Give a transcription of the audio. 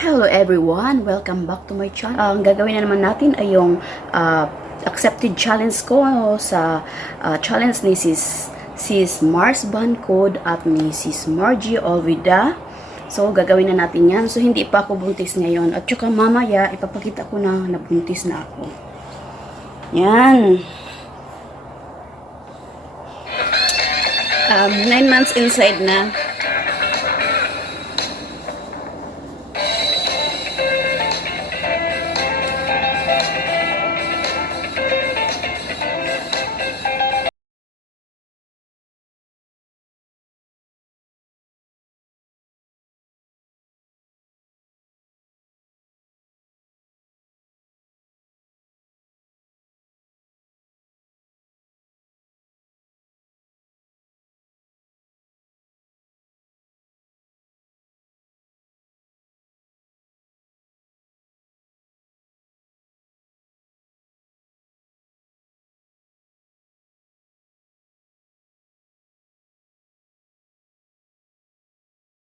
Hello everyone! Welcome back to my channel. Ang gagawin na naman natin ay yung accepted challenge ko sa challenge ni Sis Mars Bancod at ni Sis Margie Olvida. So, gagawin na natin yan. So, hindi pa ako buntis ngayon. At saka mamaya, ipapakita ko na nabuntis na ako. Yan. 9 months inside na.